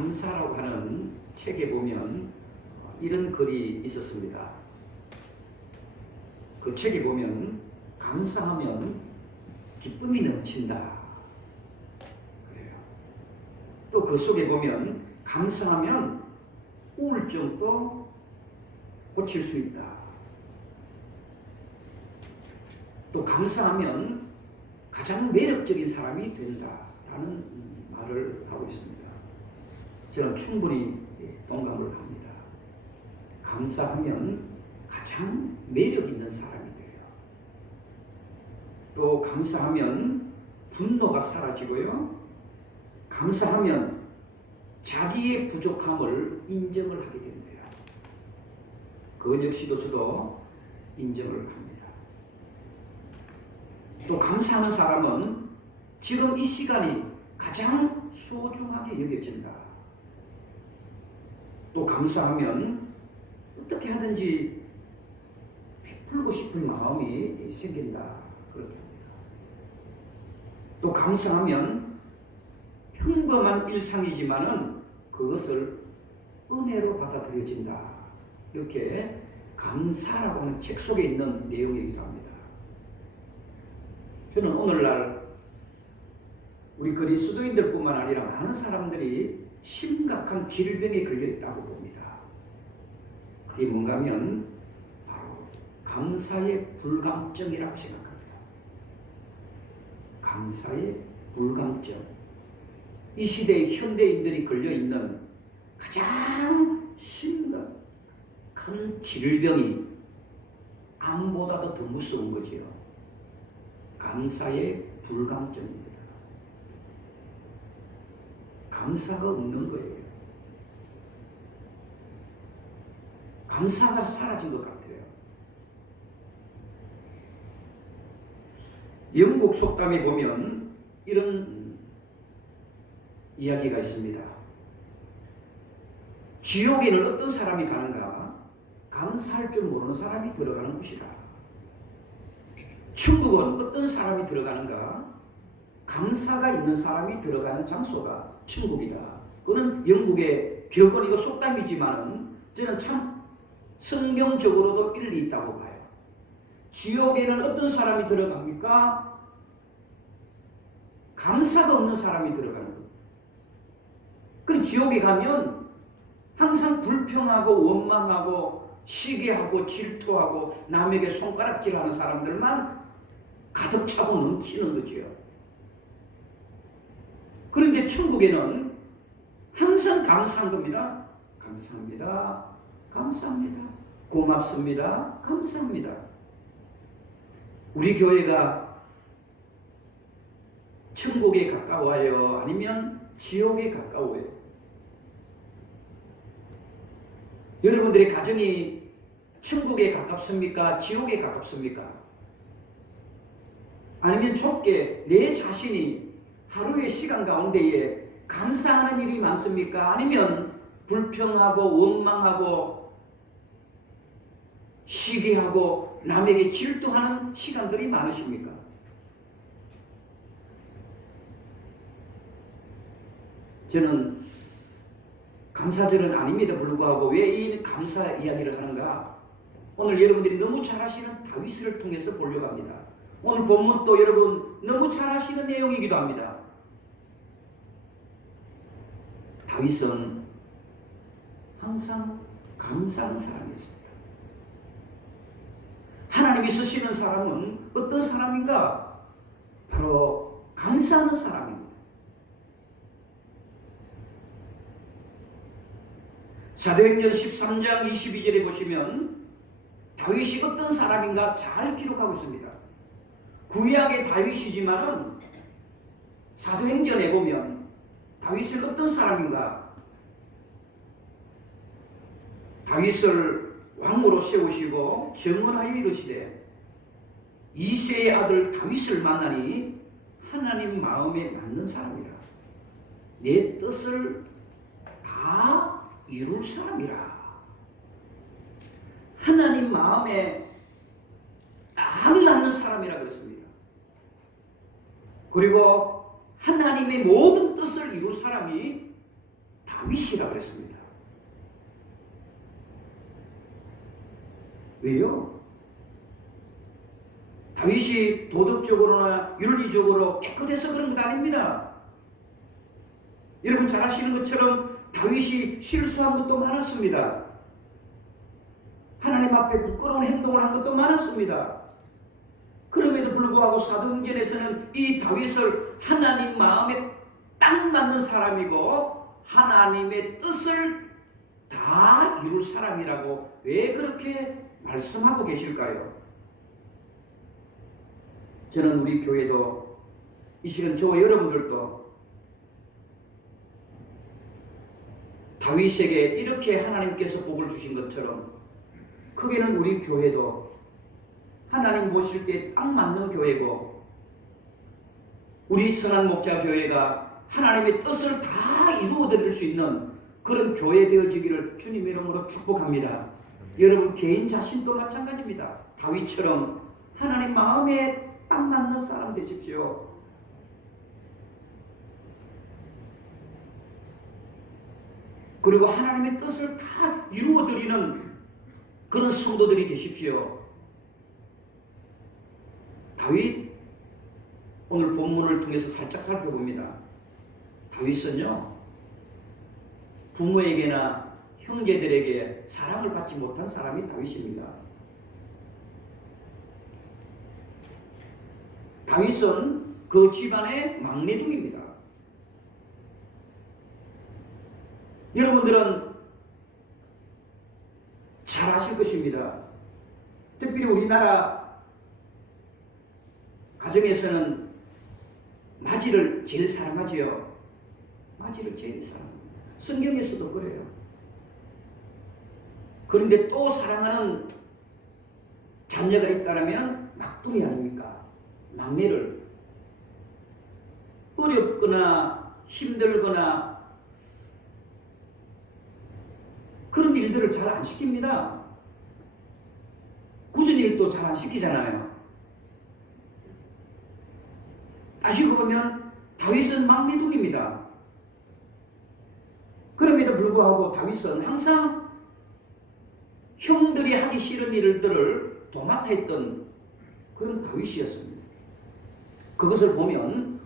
감사라고 하는 책에 보면 이런 글이 있었습니다. 그 책에 보면 감사하면 기쁨이 넘친다. 그래요. 또 그 속에 보면 감사하면 우울증도 고칠 수 있다. 또 감사하면 가장 매력적인 사람이 된다라는 말을 하고 있습니다. 저는 충분히 동감을 합니다. 감사하면 가장 매력 있는 사람이 돼요. 또 감사하면 분노가 사라지고요. 감사하면 자기의 부족함을 인정을 하게 된대요. 그것 역시도 저도 인정을 합니다. 또 감사하는 사람은 지금 이 시간이 가장 소중하게 여겨진다. 또 감사하면 어떻게 하든지 베풀고 싶은 마음이 생긴다. 그렇게 합니다. 또 감사하면 평범한 일상이지만은 그것을 은혜로 받아들여진다. 이렇게 감사라고 하는 책 속에 있는 내용이기도 합니다. 저는 오늘날 우리 그리스도인들뿐만 아니라 많은 사람들이 심각한 질병에 걸려 있다고 봅니다. 그게 뭔가 하면 바로 감사의 불감증이라고 생각합니다. 감사의 불감증. 이 시대의 현대인들이 걸려 있는 가장 심각한 질병이 암보다도 더 무서운 거지요. 감사의 불감증입니다. 감사가 없는 거예요. 감사가 사라진 것 같아요. 영국 속담에 보면 이런 이야기가 있습니다. 지옥에는 어떤 사람이 가는가? 감사할 줄 모르는 사람이 들어가는 곳이다. 천국은 어떤 사람이 들어가는가? 감사가 있는 사람이 들어가는 장소가 천국이다. 그거는 영국의 벽은 이거 속담이지만 저는 참 성경적으로도 일리 있다고 봐요. 지옥에는 어떤 사람이 들어갑니까? 감사가 없는 사람이 들어가는 거예요. 그럼 지옥에 가면 항상 불평하고 원망하고 시기하고 질투하고 남에게 손가락질하는 사람들만 가득 차고 넘치는 거지요. 그런데 천국에는 항상 감사한 겁니다. 감사합니다. 감사합니다. 고맙습니다. 감사합니다. 우리 교회가 천국에 가까워요? 아니면 지옥에 가까워요? 여러분들의 가정이 천국에 가깝습니까? 지옥에 가깝습니까? 아니면 좁게 내 자신이 하루의 시간 가운데에 감사하는 일이 많습니까? 아니면 불평하고 원망하고 시기하고 남에게 질투하는 시간들이 많으십니까? 저는 감사절은 아닙니다 불구하고 왜 이 감사 이야기를 하는가? 오늘 여러분들이 너무 잘 아시는 다윗을 통해서 보려고 합니다. 오늘 본문도 여러분 너무 잘 아시는 내용이기도 합니다. 다윗은 항상 감사하는 사람이었습니다. 하나님이 쓰시는 사람은 어떤 사람인가? 바로 감사하는 사람입니다. 사도행전 13장 22절에 보시면 다윗이 어떤 사람인가 잘 기록하고 있습니다. 구약의 다윗이지만은 사도행전에 보면 다윗은 어떤 사람인가? 다윗을 왕으로 세우시고 경건하여 이르시되 이새의 아들 다윗을 만나니 하나님 마음에 맞는 사람이라. 내 뜻을 다 이룰 사람이라. 하나님 마음에 딱 맞는 사람이라 그랬습니다. 그리고 하나님의 모든 뜻을 이룰 사람이 다윗이라고 그랬습니다. 왜요? 다윗이 도덕적으로나 윤리적으로 깨끗해서 그런 것 아닙니다. 여러분 잘 아시는 것처럼 다윗이 실수한 것도 많았습니다. 하나님 앞에 부끄러운 행동을 한 것도 많았습니다. 그럼에도 불구하고 사도행전에서는 이 다윗을 하나님 마음에 딱 맞는 사람이고 하나님의 뜻을 다 이룰 사람이라고 왜 그렇게 말씀하고 계실까요? 저는 우리 교회도 이 시간 저와 여러분들도 다윗에게 이렇게 하나님께서 복을 주신 것처럼 크게는 우리 교회도 하나님 보실 때 딱 맞는 교회고 우리 선한 목자 교회가 하나님의 뜻을 다 이루어 드릴 수 있는 그런 교회 되어지기를 주님 이름으로 축복합니다. 여러분 개인 자신도 마찬가지입니다. 다윗처럼 하나님 마음에 딱 맞는 사람 되십시오. 그리고 하나님의 뜻을 다 이루어 드리는 그런 성도들이 되십시오. 다윗 오늘 본문을 통해서 살짝 살펴봅니다. 다윗은요 부모에게나 형제들에게 사랑을 받지 못한 사람이 다윗입니다. 다윗은 그 집안의 막내둥입니다. 여러분들은 잘 아실 것입니다. 특별히 우리나라 가정에서는 마지를 제일 사랑하지요. 마지를 제일 사랑합니다. 성경에서도 그래요. 그런데 또 사랑하는 자녀가 있다면 막둥이 아닙니까? 막내를 어렵거나 힘들거나 그런 일들을 잘 안 시킵니다. 굳은 일도 잘 안 시키잖아요. 따지고 보면 다윗은 막내둥입니다. 그럼에도 불구하고 다윗은 항상 형들이 하기 싫은 일들을 도맡아 했던 그런 다윗이었습니다. 그것을 보면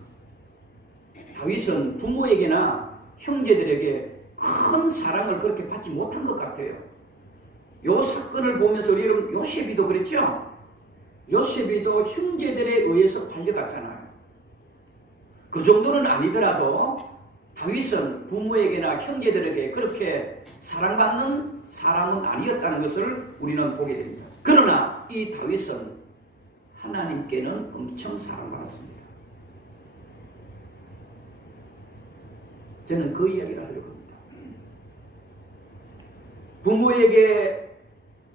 다윗은 부모에게나 형제들에게 큰 사랑을 그렇게 받지 못한 것 같아요. 요 사건을 보면서 우리 여러분 요셉이도 그랬죠? 요셉이도 형제들에 의해서 팔려갔잖아요. 그 정도는 아니더라도 다윗은 부모에게나 형제들에게 그렇게 사랑받는 사람은 아니었다는 것을 우리는 보게 됩니다. 그러나 이 다윗은 하나님께는 엄청 사랑받았습니다. 저는 그 이야기를 하려고 합니다. 부모에게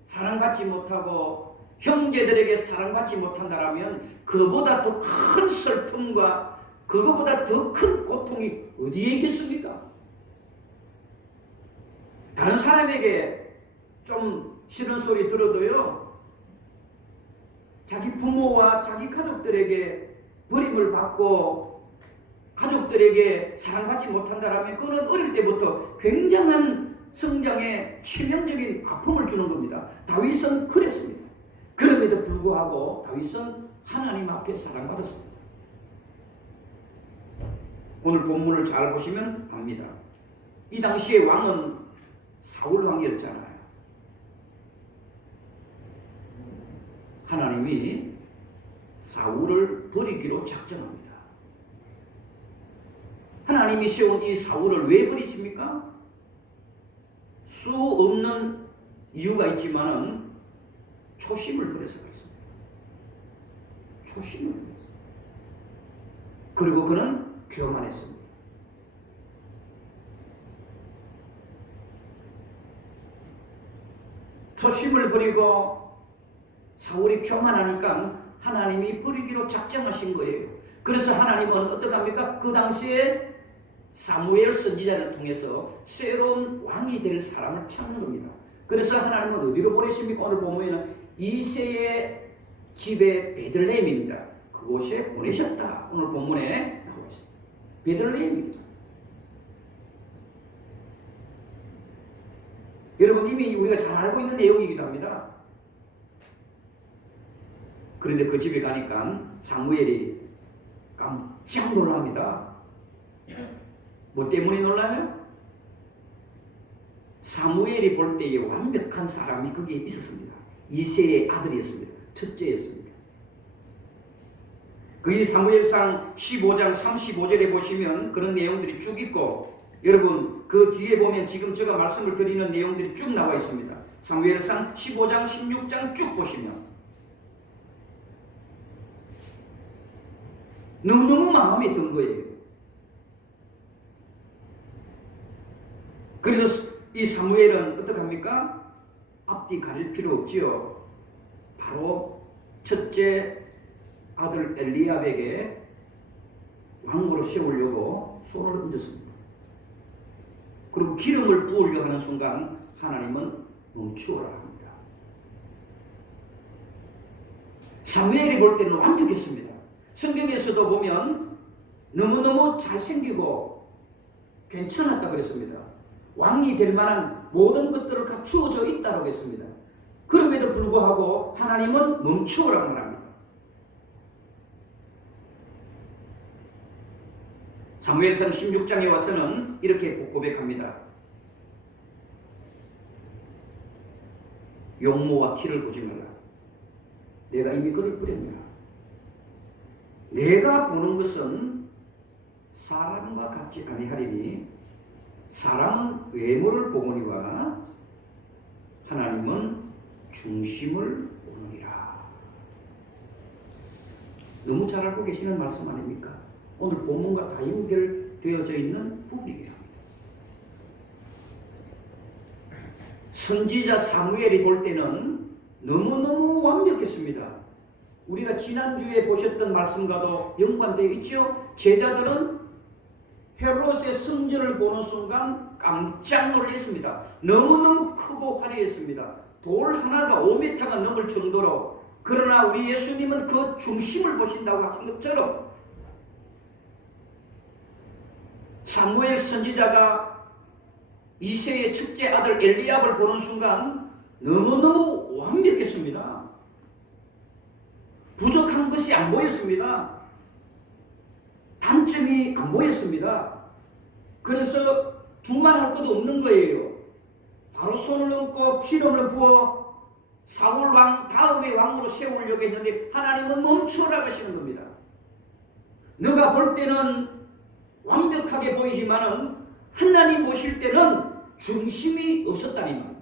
사랑받지 못하고 형제들에게 사랑받지 못한다면 그보다 더 큰 슬픔과 그거보다 더 큰 고통이 어디에 있겠습니까? 다른 사람에게 좀 싫은 소리 들어도요, 자기 부모와 자기 가족들에게 버림을 받고 가족들에게 사랑받지 못한다면 그는 어릴 때부터 굉장한 성장에 치명적인 아픔을 주는 겁니다. 다윗은 그랬습니다. 그럼에도 불구하고 다윗은 하나님 앞에 사랑받았습니다. 오늘 본문을 잘 보시면 압니다. 이 당시의 왕은 사울 왕이었잖아요. 하나님이 사울을 버리기로 작정합니다. 하나님이 세운 이 사울을 왜 버리십니까? 수 없는 이유가 있지만은 초심을 버려서 그렇습니다. 초심을 버려서. 그리고 그는 교만했습니다. 초심을 버리고 사울이 교만하니까 하나님이 버리기로 작정하신 거예요. 그래서 하나님은 어떻게 합니까? 그 당시에 사무엘 선지자를 통해서 새로운 왕이 될 사람을 찾는 겁니다. 그래서 하나님은 어디로 보내십니까? 오늘 보면 이새의 집에 베들레헴입니다. 그곳에 보내셨다. 오늘 본문에 나와 있습니다. 베들레헴입니다. 여러분 이미 우리가 잘 알고 있는 내용이기도 합니다. 그런데 그 집에 가니까 사무엘이 깜짝 놀랍니다. 뭐 때문에 놀라요? 사무엘이 볼 때에 완벽한 사람이 거기에 있었습니다. 이새의 아들이었습니다. 첫째였습니다. 그 사무엘상 15장 35절에 보시면 그런 내용들이 쭉 있고, 여러분 그 뒤에 보면 지금 제가 말씀을 드리는 내용들이 쭉 나와 있습니다. 사무엘상 15장 16장 쭉 보시면 너무너무 마음에 든 거예요. 그래서 이 사무엘은 어떡합니까? 앞뒤 가릴 필요 없지요. 바로 첫째 아들 엘리압에게 왕으로 세우려고 손을 얹었습니다. 그리고 기름을 부으려고 하는 순간 하나님은 멈추어라 합니다. 사무엘이 볼 때는 완벽했습니다. 성경에서도 보면 너무너무 잘생기고 괜찮았다 그랬습니다. 왕이 될 만한 모든 것들을 갖추어져 있다고 했습니다. 그럼에도 불구하고 하나님은 멈추어라고 말합니다. 사무엘상 16장에 와서는 이렇게 고백합니다. 용모와 키를 보지 말라. 내가 이미 그를 뿌렸느라. 내가 보는 것은 사람과 같지 아니하리니 사람은 외모를 보거니와 하나님은 중심을 보느니라. 너무 잘 알고 계시는 말씀 아닙니까? 오늘 본문과 다 연결되어져 있는 부분이긴 합니다. 선지자 사무엘이 볼 때는 너무너무 완벽했습니다. 우리가 지난주에 보셨던 말씀과도 연관되어 있죠. 제자들은 헤롯의 성전을 보는 순간 깜짝 놀랐습니다. 너무너무 크고 화려했습니다. 돌 하나가 5m가 넘을 정도로. 그러나 우리 예수님은 그 중심을 보신다고 하신 것처럼 사무엘 선지자가 이새의 첫째 아들 엘리압을 보는 순간 너무너무 완벽했습니다. 부족한 것이 안 보였습니다. 단점이 안 보였습니다. 그래서 두말할 것도 없는 거예요. 바로 손을 얹고 기름을 부어 사울 왕 다음의 왕으로 세우려고 했는데 하나님은 멈추라고 하시는 겁니다. 너가 볼 때는 완벽하게 보이지만은 하나님 보실 때는 중심이 없었다니 말입니다.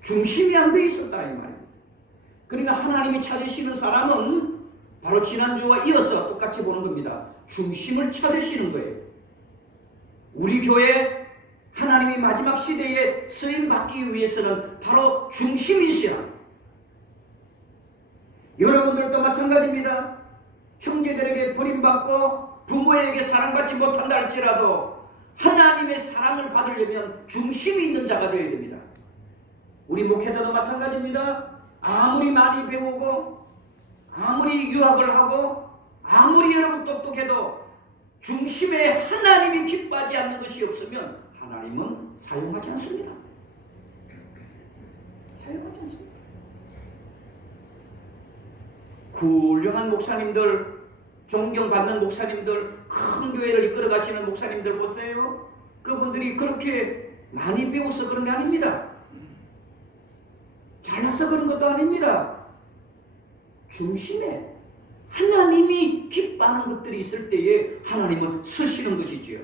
중심이 안 돼 있었다니 말입니다. 그러니까 하나님이 찾으시는 사람은 바로 지난주와 이어서 똑같이 보는 겁니다. 중심을 찾으시는 거예요. 우리 교회 하나님이 마지막 시대에 쓰임받기 위해서는 바로 중심이시라. 여러분들도 마찬가지입니다. 형제들에게 버림받고 부모에게 사랑받지 못한다 할지라도 하나님의 사랑을 받으려면 중심이 있는 자가 되어야 됩니다. 우리 목회자도 마찬가지입니다. 아무리 많이 배우고 아무리 유학을 하고 아무리 여러분 똑똑해도 중심에 하나님이 기뻐하지 않는 것이 없으면 하나님은 사용하지 않습니다. 사용하지 않습니다. 훌륭한 목사님들, 존경받는 목사님들, 큰 교회를 이끌어 가시는 목사님들 보세요. 그분들이 그렇게 많이 배워서 그런 게 아닙니다. 잘나서 그런 것도 아닙니다. 중심에 하나님이 기뻐하는 것들이 있을 때에 하나님은 쓰시는 것이지요.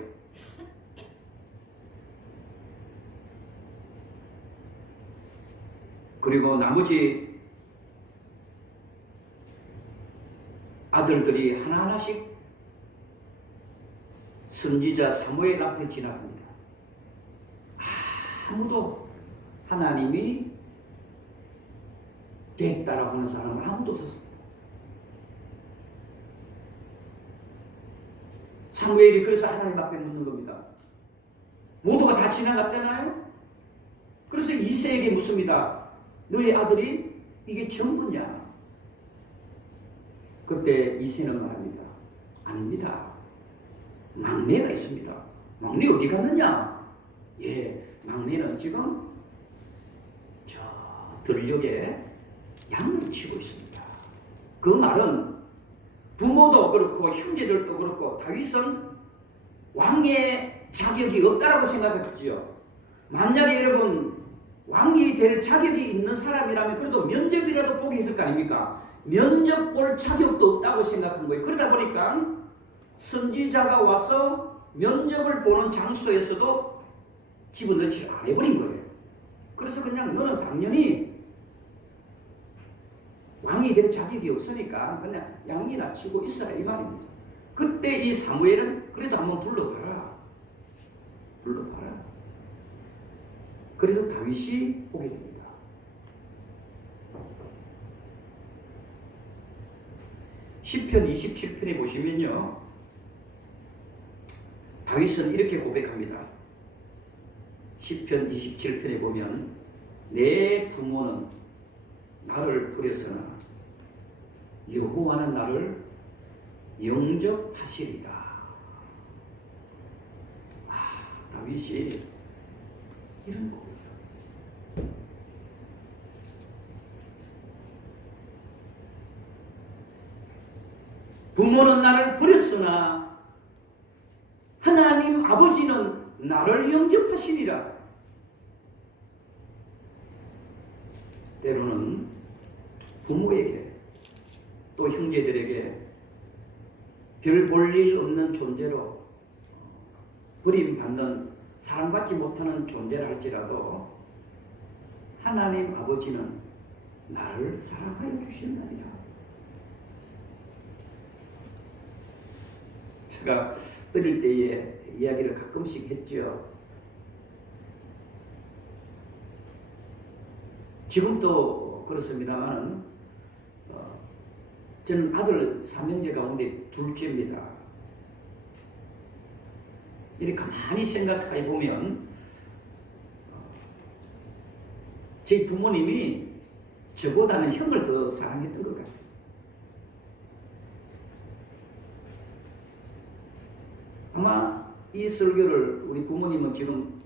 그리고 나머지 아들들이 하나하나씩 선지자 사무엘 앞을 지나갑니다. 아무도 하나님이 됐다라고 하는 사람은 아무도 없었습니다. 사무엘이 그래서 하나님 앞에 묻는 겁니다. 모두가 다 지나갔잖아요. 그래서 이새에게 묻습니다. 너의 아들이 이게 전부냐? 그때 이새는 말합니다. 아닙니다. 막내가 있습니다. 막내 어디 갔느냐? 예, 막내는 지금 저 들녘에 양을 치고 있습니다. 그 말은 부모도 그렇고 형제들도 그렇고 다윗은 왕의 자격이 없다라고 생각했지요. 만약에 여러분 왕이 될 자격이 있는 사람이라면 그래도 면접이라도 보기 있을 거 아닙니까? 면접 볼 자격도 없다고 생각한 거예요. 그러다 보니까 선지자가 와서 면접을 보는 장소에서도 집어넣지 안 해버린 거예요. 그래서 그냥 너는 당연히 왕이 될 자격이 없으니까 그냥 양이나 치고 있어라 이 말입니다. 그때 이 사무엘은 그래도 한번 불러봐라. 그래서 다윗이 오게 됩니다. 시편 27편에 보시면요, 다윗은 이렇게 고백합니다. 시편 27편에 보면 내 부모는 나를 버렸으나 여호와는 나를 영접하시리다. 다윗이 이런 고백이에요. 부모는 나를 버렸으나 하나님 아버지는 나를 영접하시리라. 때로는 부모에게 또 형제들에게 별 볼 일 없는 존재로 버림받는 사랑받지 못하는 존재라 할지라도 하나님 아버지는 나를 사랑하여 주신다니라. 제가 어릴 때에 이야기를 가끔씩 했죠. 지금도 그렇습니다만은 저는 아들 3형제 가운데 둘째입니다. 이렇게 가만히 생각해 보면 제 부모님이 저보다는 형을 더 사랑했던 것 같아요. 아마 이 설교를 우리 부모님은 지금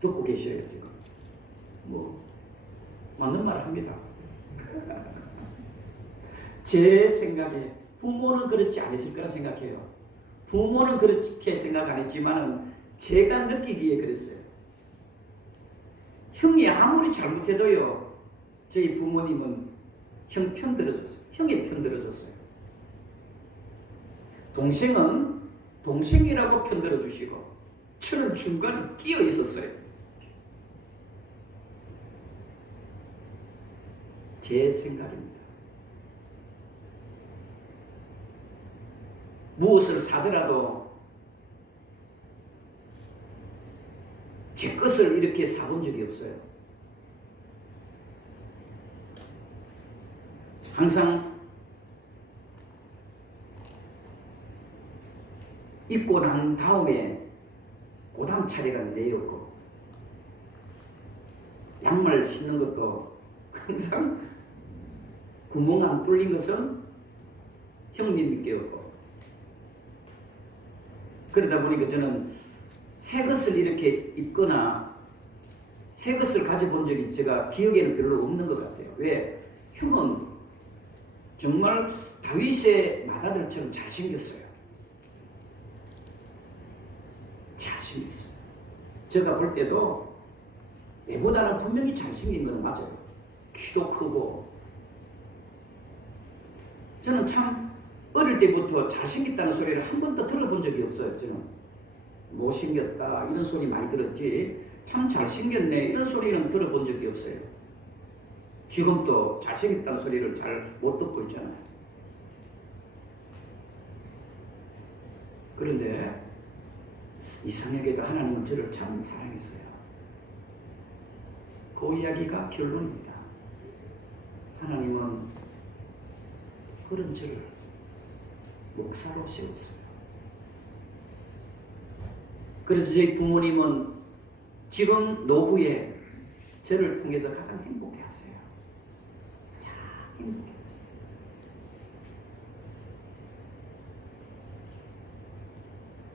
듣고 계셔요. 지금 뭐 맞는 말을 합니다. 제 생각에 부모는 그렇지 않았을 거라 생각해요. 부모는 그렇게 생각 안 했지만 제가 느끼기에 그랬어요. 형이 아무리 잘못해도요, 저희 부모님은 형 편 들어줬어요. 형의 편 들어줬어요. 동생은 동생이라고 편 들어주시고 저는 중간에 끼어 있었어요. 제 생각입니다. 무엇을 사더라도 제 것을 이렇게 사본 적이 없어요. 항상 입고 난 다음에 그 다음 차례가 내였고, 양말 신는 것도 항상 구멍 안 뚫린 것은 형님이 깨웠고, 그러다 보니까 저는 새 것을 이렇게 입거나 새 것을 가져본 적이 제가 기억에는 별로 없는 것 같아요. 왜? 형은 정말 다윗의 맏아들처럼 잘생겼어요. 잘생겼어요. 제가 볼 때도 내보다는 분명히 잘생긴 건 맞아요. 키도 크고. 저는 참 어릴 때부터 잘생겼다는 소리를 한 번도 들어본 적이 없어요. 저는 못생겼다 이런 소리 많이 들었지 참 잘생겼네 이런 소리는 들어본 적이 없어요. 지금도 잘생겼다는 소리를 잘 못 듣고 있잖아요. 그런데 이상하게도 하나님은 저를 참 사랑했어요. 그 이야기가 결론입니다. 하나님은 그런 저를 목사로 세웠어요. 그래서 저희 부모님은 지금 노후에 저를 통해서 가장 행복해하세요. 참 행복해하세요.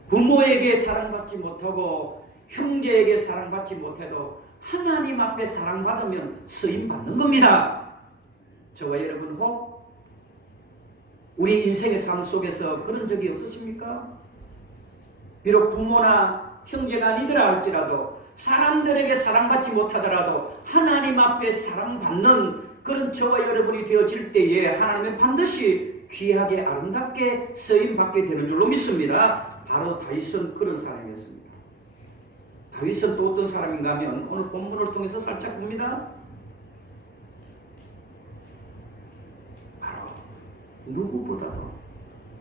부모에게 사랑받지 못하고 형제에게 사랑받지 못해도 하나님 앞에 사랑받으면 쓰임받는 겁니다. 저와 여러분 혹 우리 인생의 삶 속에서 그런 적이 없으십니까? 비록 부모나 형제가 아니더라 할지라도 사람들에게 사랑받지 못하더라도 하나님 앞에 사랑받는 그런 저와 여러분이 되어질 때에 하나님은 반드시 귀하게 아름답게 쓰임받게 되는 줄로 믿습니다. 바로 다윗은 그런 사람이었습니다. 다윗은 또 어떤 사람인가 하면 오늘 본문을 통해서 살짝 봅니다. 바로 누구보다도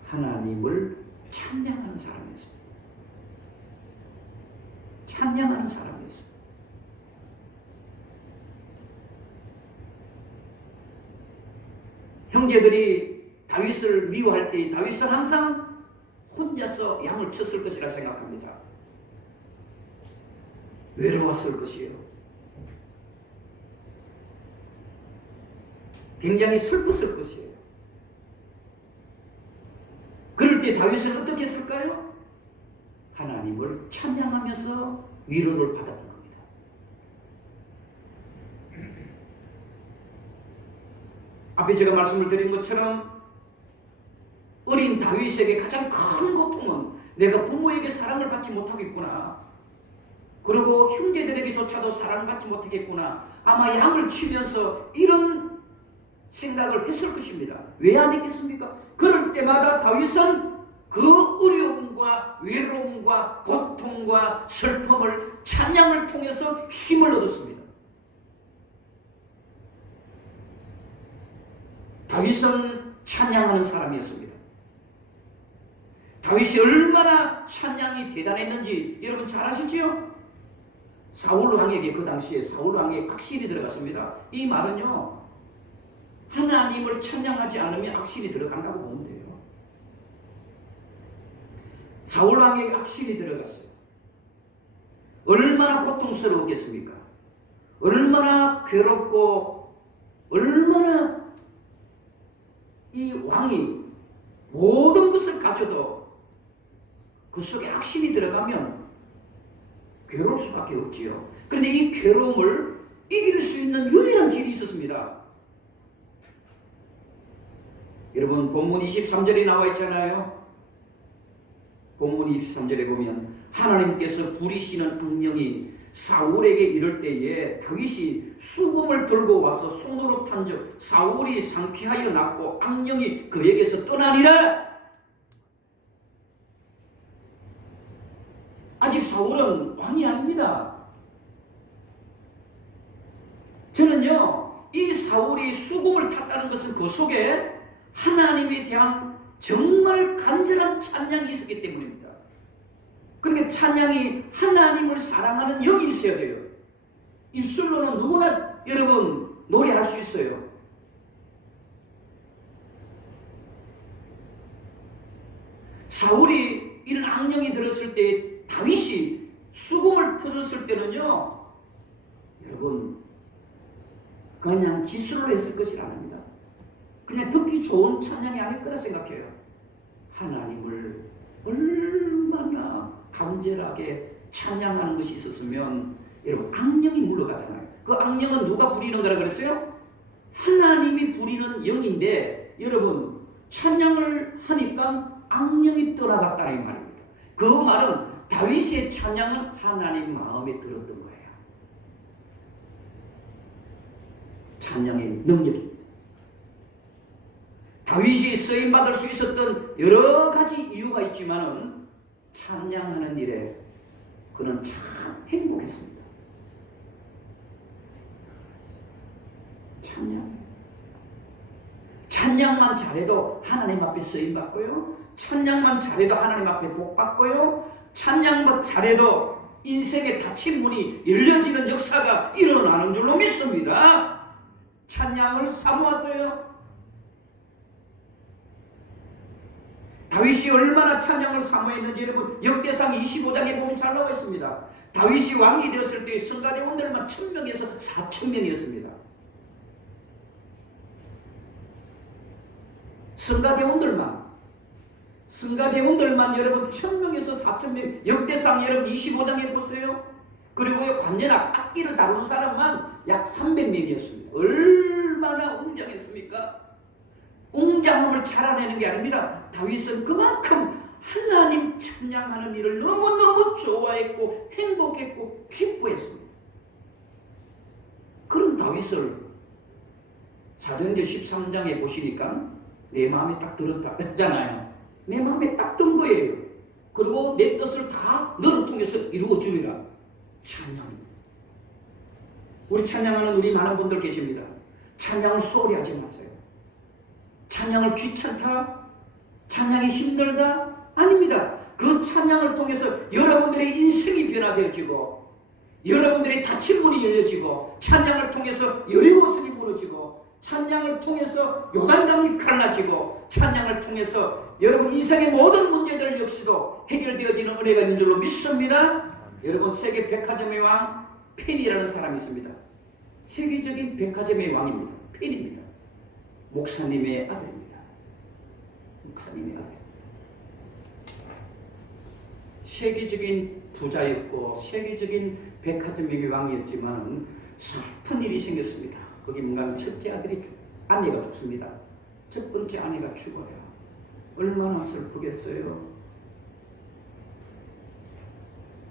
하나님을 찬양하는 사람이었습니다. 찬양하는 사람이었습니다. 형제들이 다윗을 미워할 때 다윗은 항상 혼자서 양을 쳤을 것이라 생각합니다. 외로웠을 것이에요. 굉장히 슬펐을 것이에요. 그럴 때 다윗은 어떻게 했을까요? 하나님을 찬양하면서 위로를 받았던 겁니다. 앞에 제가 말씀을 드린 것처럼 어린 다윗에게 가장 큰 고통은 내가 부모에게 사랑을 받지 못하겠구나. 그리고 형제들에게조차도 사랑받지 못하겠구나. 아마 양을 치면서 이런 생각을 했을 것입니다. 왜 안 했겠습니까? 그럴 때마다 다윗은 그 어려움과 외로움과 고통과 슬픔을 찬양을 통해서 힘을 얻었습니다. 다윗은 찬양하는 사람이었습니다. 다윗이 얼마나 찬양이 대단했는지 여러분 잘 아시지요? 사울 왕에게 그 당시에 사울 왕에 악신이 들어갔습니다. 이 말은요, 하나님을 찬양하지 않으면 악신이 들어간다고 보면 돼요. 사울 왕에게 악신이 들어갔어요. 얼마나 고통스러웠겠습니까? 얼마나 괴롭고 얼마나 이 왕이 모든 것을 가져도 그 속에 악신이 들어가면 괴로울 수밖에 없지요. 그런데 이 괴로움을 이길 수 있는 유일한 길이 있었습니다. 여러분 본문 23절에 나와 있잖아요. 본문 23절에 보면 하나님께서 부리시는 악령이 사울에게 이를 때에 다윗이 수금을 들고 와서 손으로 탄적 사울이 상쾌하여 났고 악령이 그에게서 떠나니라. 아직 사울은 왕이 아닙니다. 저는요, 이 사울이 수금을 탔다는 것은 그 속에 하나님에 대한 정말 간절한 찬양이 있었기 때문입니다. 그러니까 찬양이 하나님을 사랑하는 영이 있어야 돼요. 입술로는 누구나 여러분 노래할 수 있어요. 사울이 이런 악령이 들었을 때 다윗이 수금을 들었을 때는요, 여러분 그냥 기술로 했을 것이 아닙니다. 그냥 듣기 좋은 찬양이 아닐 거라 생각해요. 하나님을 얼마나 간절하게 찬양하는 것이 있었으면 여러분 악령이 물러가잖아요. 그 악령은 누가 부리는 거라 그랬어요? 하나님이 부리는 영인데 여러분 찬양을 하니까 악령이 떠나갔다는 말입니다. 그 말은 다윗의 찬양은 하나님 마음에 들었던 거예요. 찬양의 능력입니다. 다윗이 쓰임받을 수 있었던 여러 가지 이유가 있지만은 찬양하는 일에 그는 참 행복했습니다. 찬양만 잘해도 하나님 앞에 쓰임받고요. 찬양만 잘해도 하나님 앞에 복받고요. 찬양만 잘해도 인생의 닫힌 문이 열려지는 역사가 일어나는 줄로 믿습니다. 찬양을 사모하세요. 다윗이 얼마나 찬양을 사모했는지 여러분 역대상 25장에 보면 잘 나와 있습니다. 다윗이 왕이 되었을 때 성가대원들만 1000명에서 4000명이었습니다. 성가대원들만 승가대원들만 여러분 1000명에서 4000명, 역대상 여러분 25장 해보세요. 그리고 관련악 악기를 다루는 사람만 약 300명이었습니다. 얼마나 웅장했습니까? 웅장함을 자라내는 게 아닙니다. 다윗은 그만큼 하나님 찬양하는 일을 너무너무 좋아했고 행복했고 기뻐했습니다. 그런 다윗을 사도행전 13장에 보시니까 내 마음에 딱 들었다 했잖아요. 내 마음에 딱 든 거예요. 그리고 내 뜻을 다 너를 통해서 이루어 주리라. 찬양입니다. 우리 찬양하는 우리 많은 분들 계십니다. 찬양을 소홀히 하지 마세요. 찬양을 귀찮다? 찬양이 힘들다? 아닙니다. 그 찬양을 통해서 여러분들의 인생이 변화되어지고 여러분들의 닫힌 문이 열려지고 찬양을 통해서 여리고성이 무너지고 찬양을 통해서 요단강이 갈라지고 찬양을 통해서 여러분 인생의 모든 문제들 역시도 해결되어지는 은혜가 있는 줄로 믿습니다. 여러분 세계 백화점의 왕 펜이라는 사람이 있습니다. 세계적인 백화점의 왕입니다. 펜입니다. 목사님의 아들입니다. 목사님의 아들. 세계적인 부자였고 세계적인 백화점의 왕이었지만 슬픈 일이 생겼습니다. 거기 뭔가 첫째 아들이 아내가 죽습니다. 첫 번째 아내가 죽어요. 얼마나 슬프겠어요.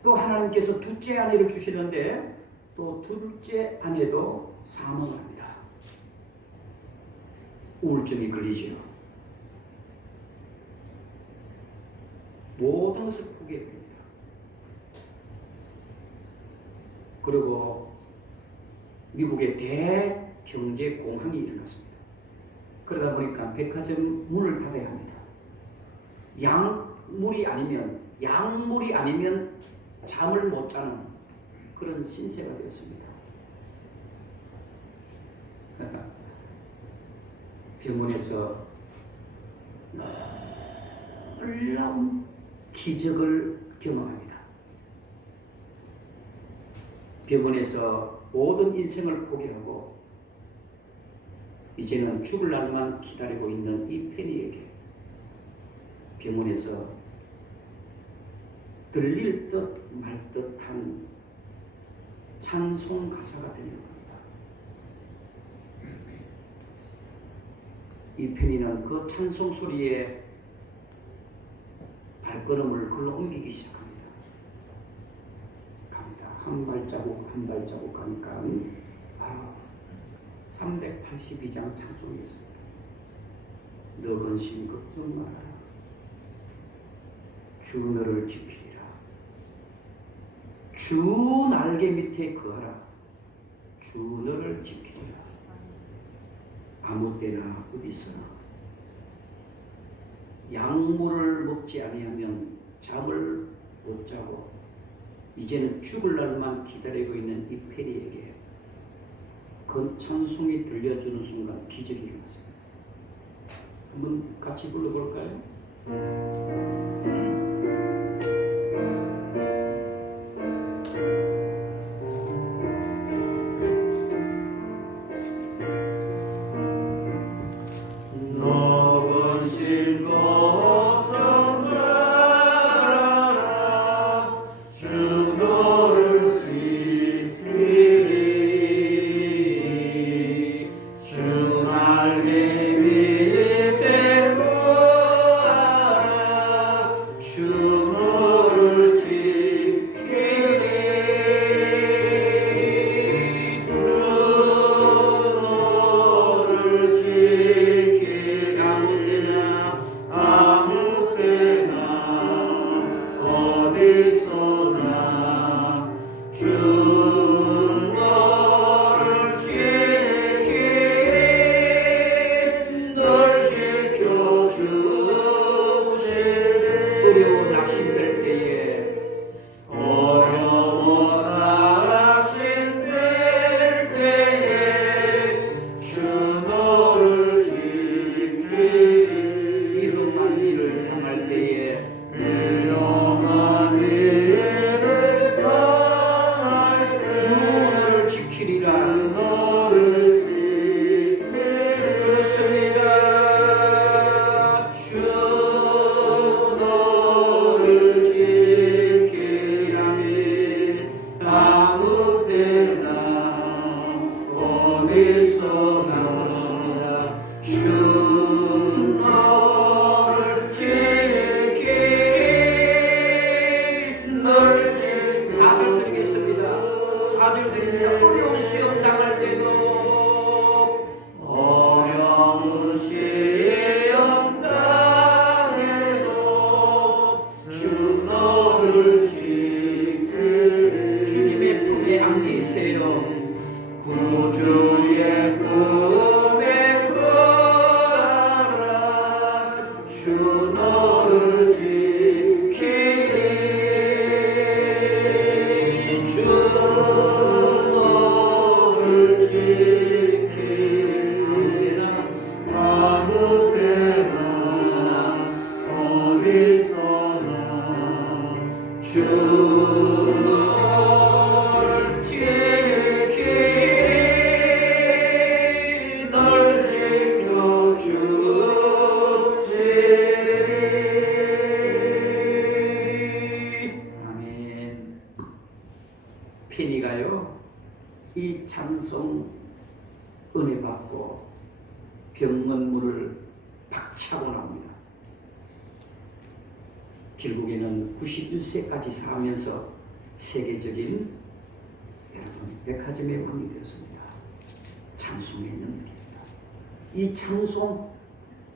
또 하나님께서 둘째 아내를 주시는데 또 둘째 아내도 사망을 합니다. 우울증이 걸리죠. 모든 것을 포기해버립니다. 그리고 미국의 대경제공황이 일어났습니다. 그러다 보니까 백화점 문을 닫아야 합니다. 약물이 아니면 잠을 못 자는 그런 신세가 되었습니다. 병원에서 놀라운 기적을 경험합니다. 병원에서 모든 인생을 포기하고 이제는 죽을 날만 기다리고 있는 이 페니에게 병원에서 들릴 듯 말 듯한 찬송 가사가 들리는 겁니다. 이 페니는 그 찬송 소리에 발걸음을 글로 옮기기 시작합니다. 갑니다. 한 발자국 한 발자국 가니까 바로 382장 찬송이었습니다. 너 근심 걱정 말아라. 주 너를 지키리라. 주 날개 밑에 거하라. 주 너를 지키리라. 아무 때나 어디서나 약물을 먹지 아니하면 잠을 못 자고 이제는 죽을 날만 기다리고 있는 이 페리에게 그 찬송이 들려주는 순간 기적이 일어났습니다. 한번 같이 불러볼까요? 지키리 주 너를 지키리 아무 때나 어디서나 주 너를 지키리 널 지켜주시리. 아멘. 페니가요 이 찬송 은혜 받고 병원물을 박차고 나옵니다. 결국에는 91세까지 살면서 세계적인 여러분 백화점의 왕이 되었습니다. 찬송의 능력입니다. 이 찬송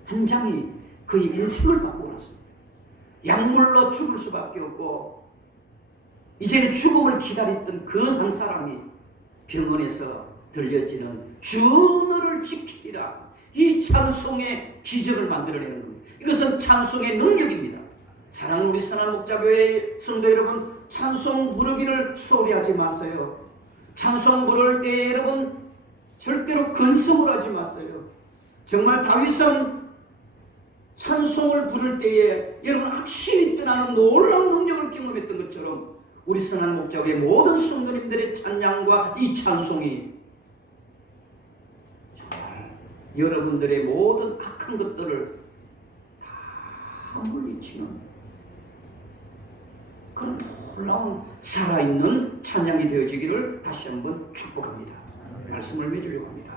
한 장이 그의 인생을 바꾸고 났습니다. 약물로 죽을 수밖에 없고 이제는 죽음을 기다렸던 그 한 사람이 병원에서 들려지는 주 너를 지키리라 이 찬송의 기적을 만들어내는 겁니다. 이것은 찬송의 능력입니다. 사랑하는 우리 선한 목자교회 성도 여러분, 찬송 부르기를 소홀히 하지 마세요. 찬송 부를 때 여러분 절대로 근성으로 하지 마세요. 정말 다윗은 찬송을 부를 때에 여러분 악신이 떠나는 놀라운 능력을 경험했던 것처럼 우리 선한 목자교회 모든 성도님들의 찬양과 이 찬송이 정말 여러분들의 모든 악한 것들을 다 물리치는 그런 놀라운 살아있는 찬양이 되어지기를 다시 한번 축복합니다. 말씀을 맺으려고 합니다.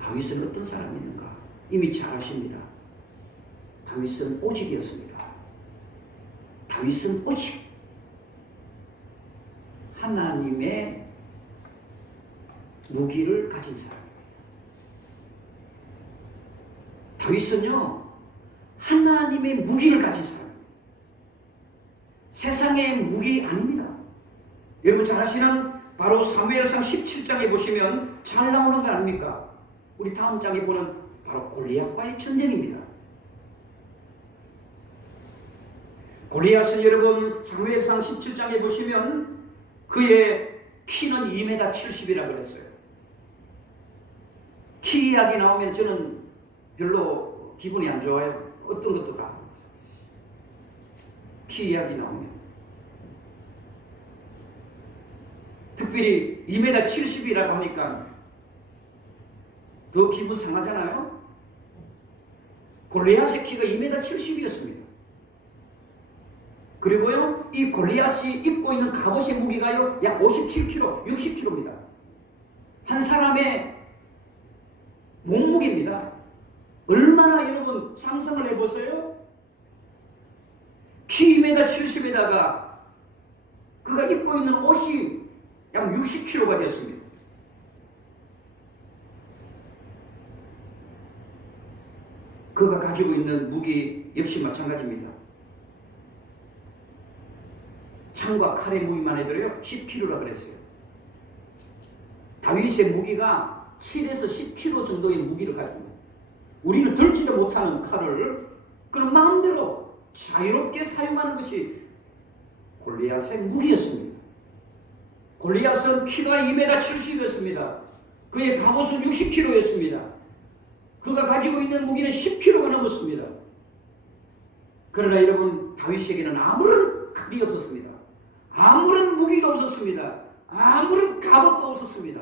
다윗은 어떤 사람이었는가? 이미 잘 아십니다. 다윗은 오직이었습니다. 다윗은 오직 하나님의 무기를 가진 사람입니다. 다윗은요 하나님의 무기를 가진 사람입니다. 세상의 무기 아닙니다. 여러분 잘 아시는 바로 사무엘상 17장에 보시면 잘 나오는 거 아닙니까? 우리 다음 장에 보는 바로 골리앗과의 전쟁입니다. 골리앗은 여러분 사무엘상 17장에 보시면 그의 키는 2m 70이라고 그랬어요. 키 이야기 나오면 저는 별로 기분이 안 좋아요. 어떤 것도 다. 키 이야기 나오면. 특별히 2m 70이라고 하니까 더 기분 상하잖아요. 골리앗의 키가 2m 70이었습니다. 그리고요, 이 골리앗이 입고 있는 갑옷의 무게가요, 약 57kg, 60kg입니다. 한 사람의 몸무게입니다. 얼마나 여러분 상상을 해보세요? 키 2m 70에다가 그가 입고 있는 옷이 약 60kg가 되었습니다. 그가 가지고 있는 무기 역시 마찬가지입니다. 창과 칼의 무기만 해도요 10kg라 그랬어요. 다윗의 무기가 7에서 10kg 정도의 무기를 가지고 있습니다. 우리는 들지도 못하는 칼을 그런 마음대로 자유롭게 사용하는 것이 골리앗의 무기였습니다. 골리앗은 키가 2m 70이었습니다. 그의 갑옷은 60kg였습니다. 그가 가지고 있는 무기는 10kg가 넘었습니다. 그러나 여러분 다윗에게는 아무런 칼이 없었습니다. 아무런 무기도 없었습니다. 아무런 갑옷도 없었습니다.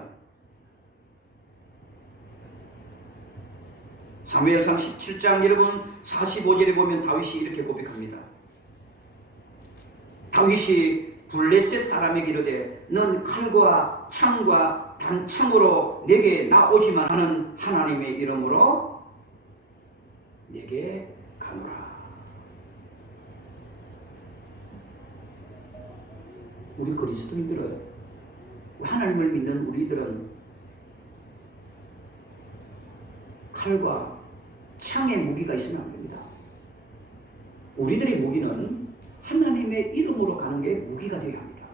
사무엘상 17장 여러분 45절에 보면 다윗이 이렇게 고백합니다. 다윗이 블레셋 사람에게 이르되 넌 칼과 창과 단창으로 내게 나오지만 하는 하나님의 이름으로 내게 가노라. 우리 그리스도인들은, 하나님을 믿는 우리들은 칼과 창의 무기가 있으면 안 됩니다. 우리들의 무기는 하나님의 이름으로 가는 게 무기가 되어야 합니다.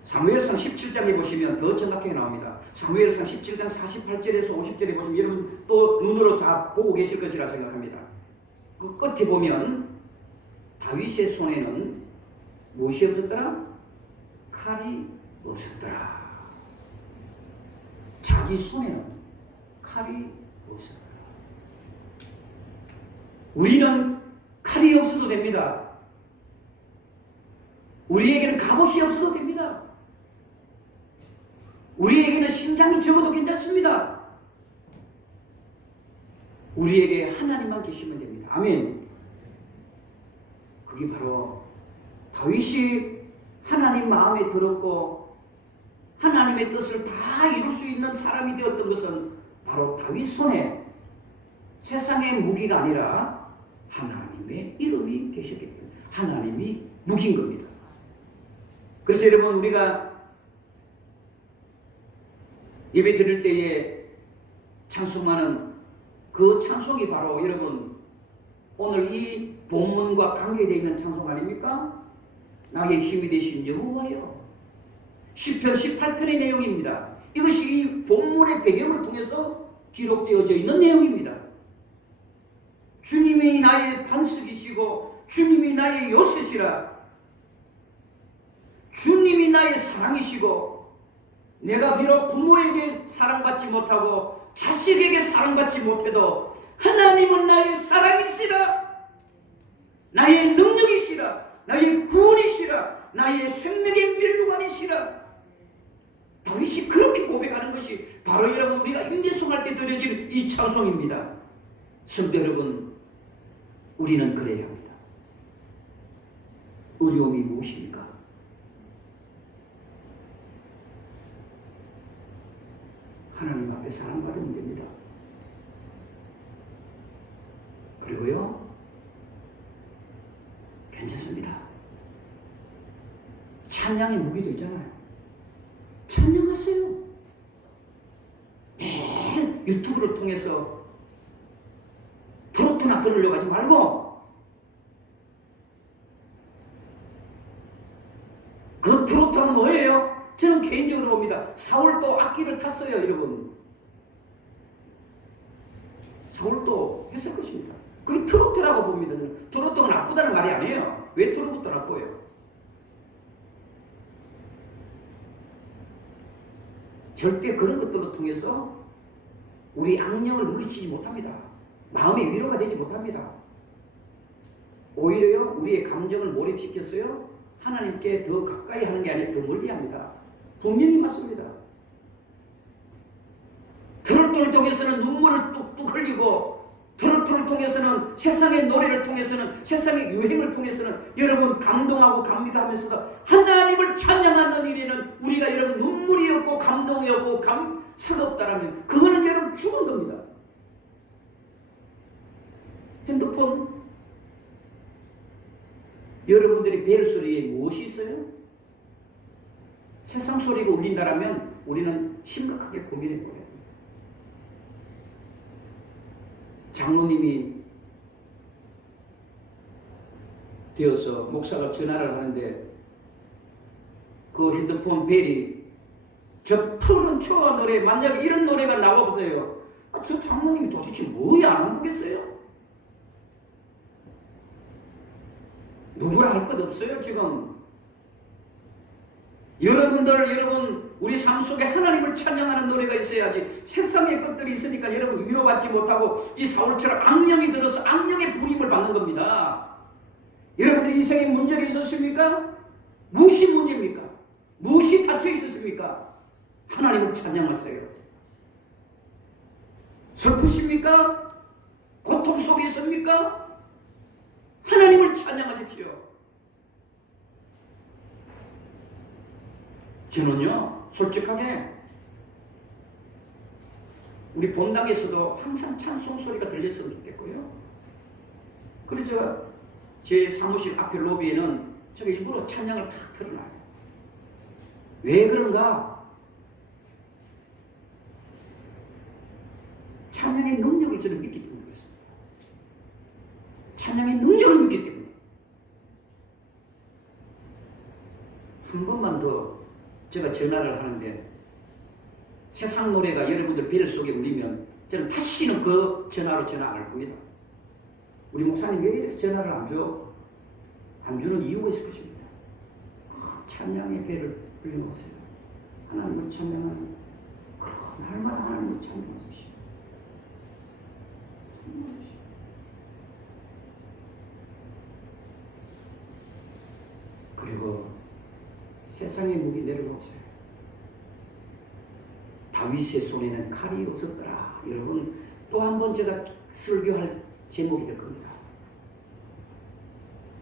사무엘상 사무엘상 17장에 보시면 더 정확하게 나옵니다. 사무엘상 17장 48절에서 50절에 보시면 여러분 또 눈으로 다 보고 계실 것이라 생각합니다. 그 끝에 보면 다윗의 손에는 무엇이 없었더라? 칼이 없었더라. 자기 손에는 칼이 없었더라. 우리는 칼이 없어도 됩니다. 우리에게는 갑옷이 없어도 됩니다. 우리에게는 심장이 적어도 괜찮습니다. 우리에게 하나님만 계시면 됩니다. 아멘. 그게 바로 다윗이 하나님 마음에 들었고 하나님의 뜻을 다 이룰 수 있는 사람이 되었던 것은 바로 다윗 손에 세상의 무기가 아니라 하나님의 이름이 계셨기 때문에 하나님이 무기인 겁니다. 그래서 여러분 우리가 예배 드릴 때에 찬송하는 그 찬송이 바로 여러분 오늘 이 본문과 관계되어 있는 찬송 아닙니까? 나의 힘이 되신 여호와여. 시편 18편의 내용입니다. 이것이 이 본문의 배경을 통해서 기록되어져 있는 내용입니다. 주님이 나의 반석이시고 주님이 나의 요새시라. 주님이 나의 사랑이시고 내가 비록 부모에게 사랑받지 못하고 자식에게 사랑받지 못해도 하나님은 나의 사랑이시라. 나의 능력이시라. 나의 구원이시라. 나의 생명의 멸류관이시라. 다윗이 그렇게 고백하는 것이 바로 여러분 우리가 임재송할 때 드려진 이 찬송입니다. 성도 여러분, 우리는 그래야 합니다. 어려움이 무엇입니까? 하나님 앞에 사랑받으면 됩니다. 그리고요, 괜찮습니다. 찬양의 무기도 있잖아요. 찬양하세요. 매일 유튜브를 통해서 트로트나 들으려고 하지 말고 그 트로트는 뭐예요? 저는 개인적으로 봅니다. 사울도 악기를 탔어요, 여러분. 사울도 했을 것입니다. 그게 트로트라고 봅니다. 트로트가 나쁘다는 말이 아니에요. 왜 트로트가 나빠요? 절대 그런 것들을 통해서 우리 악령을 물리치지 못합니다. 마음의 위로가 되지 못합니다. 오히려요, 우리의 감정을 몰입시켰어요. 하나님께 더 가까이 하는 게 아니라 더 멀리 합니다. 분명히 맞습니다. 트로트를 통해서는 눈물을 뚝뚝 흘리고 트로트를 통해서는 세상의 노래를 통해서는 세상의 유행을 통해서는 여러분 감동하고 감미하면서도 하나님을 찬양하는 일에는 우리가 여러분 눈물이 없고 감동이 없고 감사가 없다라면 그거는 여러분 죽은 겁니다. 핸드폰 여러분들이 벨 소리에 무엇이 있어요? 세상 소리가 울린다라면 우리는 심각하게 고민해 보아야 합니다. 장로님이 되어서 목사가 전화를 하는데 그 핸드폰 벨이 저 푸른 초와 노래 만약에 이런 노래가 나와보세요. 저 장로님이 도대체 뭐야 안 보겠어요? 누구라 할 것 없어요 지금. 여러분 우리 삶 속에 하나님을 찬양하는 노래가 있어야지. 세상의 것들이 있으니까 여러분 위로받지 못하고 이 사울처럼 악령이 들어서 악령의 부림을 받는 겁니다. 여러분들이 인생에 문제가 있었습니까? 무엇이 문제입니까? 무엇이 닫혀 있었습니까? 하나님을 찬양하세요. 슬프십니까? 고통 속에 있습니까? 하나님을 찬양하십시오. 저는요, 솔직하게 우리 본당에서도 항상 찬송 소리가 들렸으면 좋겠고요. 그래서 제 사무실 앞에 로비에는 제가 일부러 찬양을 탁 틀어놔요. 왜 그런가? 찬양의 능력을 저는 믿기 때문에 그렇습니다. 찬양의 능력을 믿기 때문에. 한 번만 더 제가 전화를 하는데 세상 노래가 여러분들 벨 속에 울리면 저는 다시는 그 전화로 전화 안 할 겁니다. 우리 목사님 왜 이렇게 전화를 안 줘? 안 주는 이유가 있을 것입니다. 찬양의 배를 불려놓으세요. 하나님을 찬양하는 그런 날마다 하나님을 찬양하십시오. 찬양하십시오. 그리고 세상의 무기 내려놓으세요. 다윗의 손에는 칼이 없었더라. 여러분 또 한 번 제가 설교할 제목이 될 겁니다.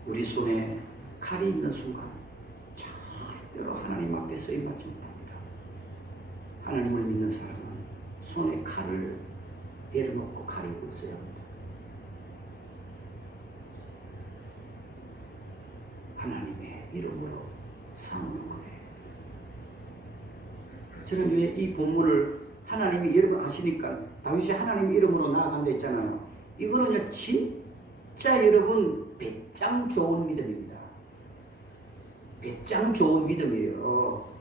우리 손에 칼이 있는 순간 절대로 하나님 앞에 쓰임받지 못합니다. 하나님을 믿는 사람은 손에 칼을 내려놓고 칼이 없어야 합니다. 하나님의 이름으로 싸움을 하게. 저는 왜 이 본문을 하나님이 여러분 아시니까 다윗이 하나님의 이름으로 나아간다 했잖아요. 이거는요 진짜 여러분 배짱 좋은 믿음입니다. 배짱 좋은 믿음이에요.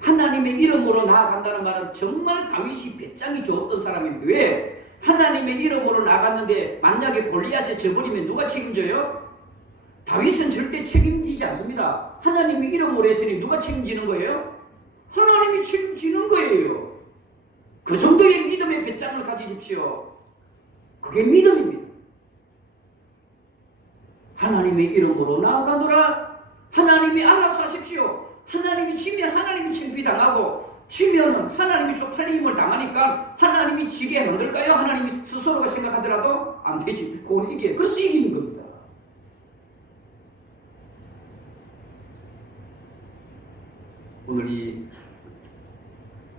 하나님의 이름으로 나아간다는 말은 정말 다윗이 배짱이 좋았던 사람입니다. 왜? 하나님의 이름으로 나갔는데 만약에 골리앗에 져버리면 누가 책임져요? 다윗은 절대 책임지지 않습니다. 하나님의 이름으로 했으니 누가 책임지는 거예요? 하나님이 책임지는 거예요. 그 정도의 믿음의 배짱을 가지십시오. 그게 믿음입니다. 하나님의 이름으로 나아가노라. 하나님이 알아서 하십시오. 하나님이 지면 하나님이 창피당하고 지면은 하나님이 쪽팔림을 당하니까 하나님이 지게 만들까요? 하나님이 스스로가 생각하더라도 안 되지. 그건 이게 그래서 이기는 겁니다. 오늘 이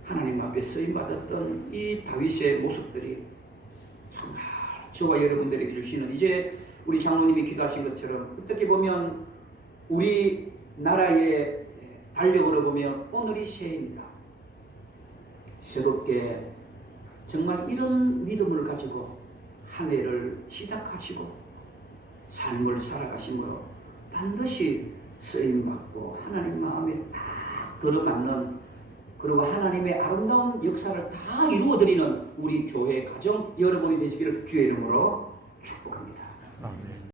하나님 앞에 쓰임받았던 이 다윗의 모습들이 정말 저와 여러분들에게 주시는 이제 우리 장로님이 기도하신 것처럼 어떻게 보면 우리 나라의 달력으로 보면 오늘이 새해입니다. 새롭게 정말 이런 믿음을 가지고 한 해를 시작하시고 삶을 살아가심으로 반드시 쓰임받고 하나님 마음에 딱 들어맞는 그리고 하나님의 아름다운 역사를 다 이루어드리는 우리 교회 가정 여러분이 되시기를 주의 이름으로 축복합니다. 아멘.